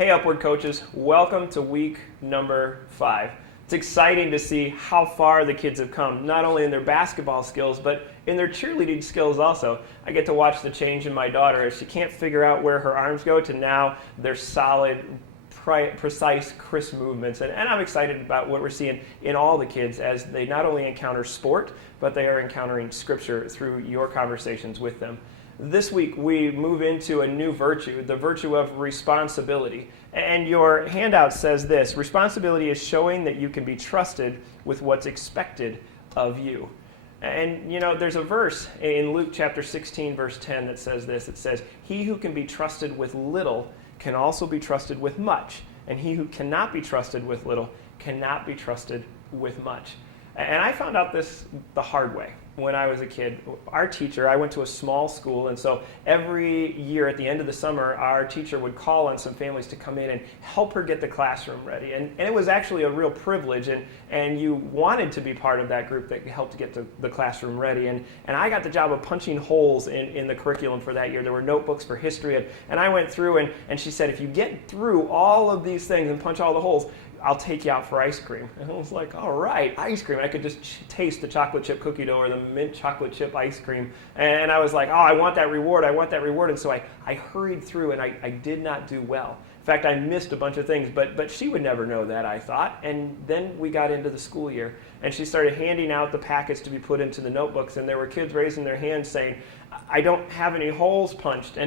Hey Upward coaches, welcome to week number 5. It's exciting to see how far the kids have come, not only in their basketball skills, but in their cheerleading skills also. I get to watch the change in my daughter as she can't figure out where her arms go to now they're solid, precise, crisp movements. And I'm excited about what we're seeing in all the kids as they not only encounter sport, but they are encountering Scripture through your conversations with them. This week, we move into a new virtue, the virtue of responsibility. And your handout says this: responsibility is showing that you can be trusted with what's expected of you. And, there's a verse in Luke chapter 16, verse 10 that says this. It says, "He who can be trusted with little can also be trusted with much. And he who cannot be trusted with little cannot be trusted with much." And I found out this the hard way when I was a kid. Our teacher, I went to a small school, and so every year at the end of the summer, our teacher would call on some families to come in and help her get the classroom ready. And it was actually a real privilege, and you wanted to be part of that group that helped to get the classroom ready. And I got the job of punching holes in the curriculum for that year. There were notebooks for history, and I went through, and she said, if you get through all of these things and punch all the holes, I'll take you out for ice cream. And I was like, all right, ice cream. I could just taste the chocolate chip cookie dough or the mint chocolate chip ice cream. And I was like, oh, I want that reward. And so I hurried through, and I did not do well. In fact, I missed a bunch of things, but she would never know that, I thought. And then we got into the school year, and she started handing out the packets to be put into the notebooks, and there were kids raising their hands saying, I don't have any holes punched.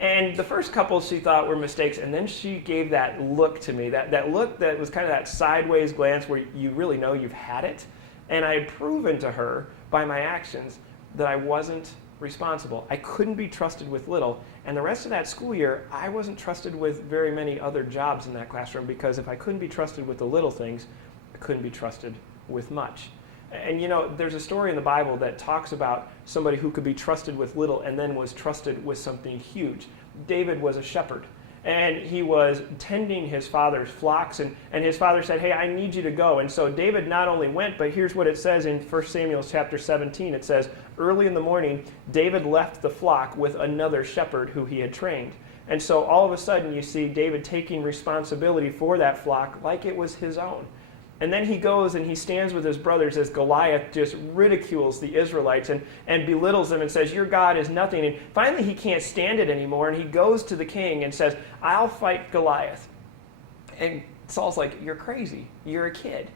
And the first couple she thought were mistakes, and then she gave that look to me, that look that was kind of that sideways glance where you really know you've had it. And I had proven to her by my actions that I wasn't responsible. I couldn't be trusted with little. And the rest of that school year, I wasn't trusted with very many other jobs in that classroom, because if I couldn't be trusted with the little things, I couldn't be trusted with much. And there's a story in the Bible that talks about somebody who could be trusted with little and then was trusted with something huge. David was a shepherd, and he was tending his father's flocks, and his father said, hey, I need you to go. And so David not only went, but here's what it says in 1 Samuel chapter 17. It says, early in the morning, David left the flock with another shepherd who he had trained. And so all of a sudden you see David taking responsibility for that flock like it was his own. And then he goes and he stands with his brothers as Goliath just ridicules the Israelites and belittles them and says, your God is nothing. And finally he can't stand it anymore, and he goes to the king and says, I'll fight Goliath. And Saul's like, you're crazy. You're a kid.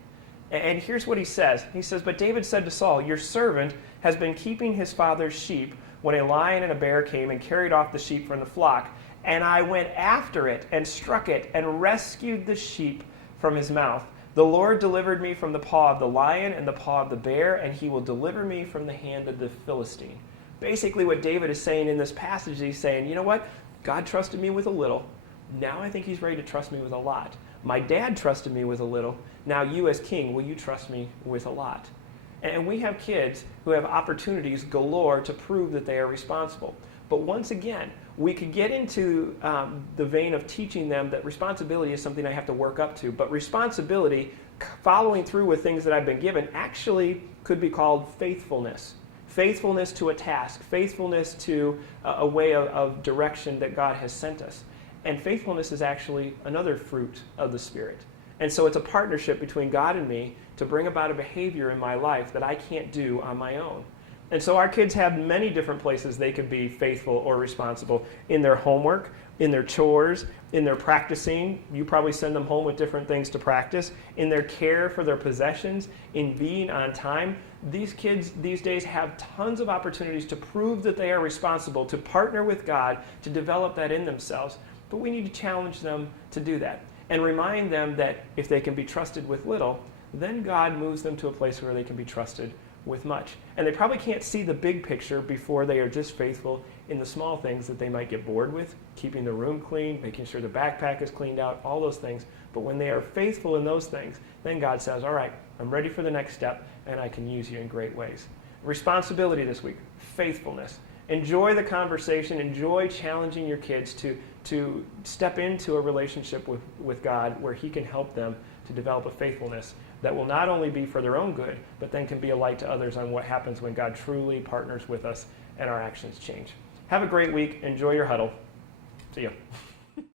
And here's what he says. He says, but David said to Saul, your servant has been keeping his father's sheep when a lion and a bear came and carried off the sheep from the flock. And I went after it and struck it and rescued the sheep from his mouth. The Lord delivered me from the paw of the lion and the paw of the bear, and he will deliver me from the hand of the Philistine. Basically what David is saying in this passage, he's saying, you know what? God trusted me with a little. Now I think he's ready to trust me with a lot. My dad trusted me with a little. Now you as king, will you trust me with a lot? And we have kids who have opportunities galore to prove that they are responsible. But once again, we could get into the vein of teaching them that responsibility is something I have to work up to. But responsibility, following through with things that I've been given, actually could be called faithfulness. Faithfulness to a task. Faithfulness to a way of direction that God has sent us. And faithfulness is actually another fruit of the Spirit. And so it's a partnership between God and me to bring about a behavior in my life that I can't do on my own. And so our kids have many different places they could be faithful or responsible: in their homework, in their chores, in their practicing. You probably send them home with different things to practice. In their care for their possessions, in being on time. These kids these days have tons of opportunities to prove that they are responsible, to partner with God, to develop that in themselves. But we need to challenge them to do that and remind them that if they can be trusted with little, then God moves them to a place where they can be trusted with much. And they probably can't see the big picture before they are just faithful in the small things that they might get bored with, keeping the room clean, making sure the backpack is cleaned out, all those things. But when they are faithful in those things, then God says, all right, I'm ready for the next step, and I can use you in great ways. Responsibility this week, faithfulness. Enjoy the conversation. Enjoy challenging your kids to step into a relationship with God where he can help them to develop a faithfulness that will not only be for their own good, but then can be a light to others on what happens when God truly partners with us and our actions change. Have a great week. Enjoy your huddle. See you.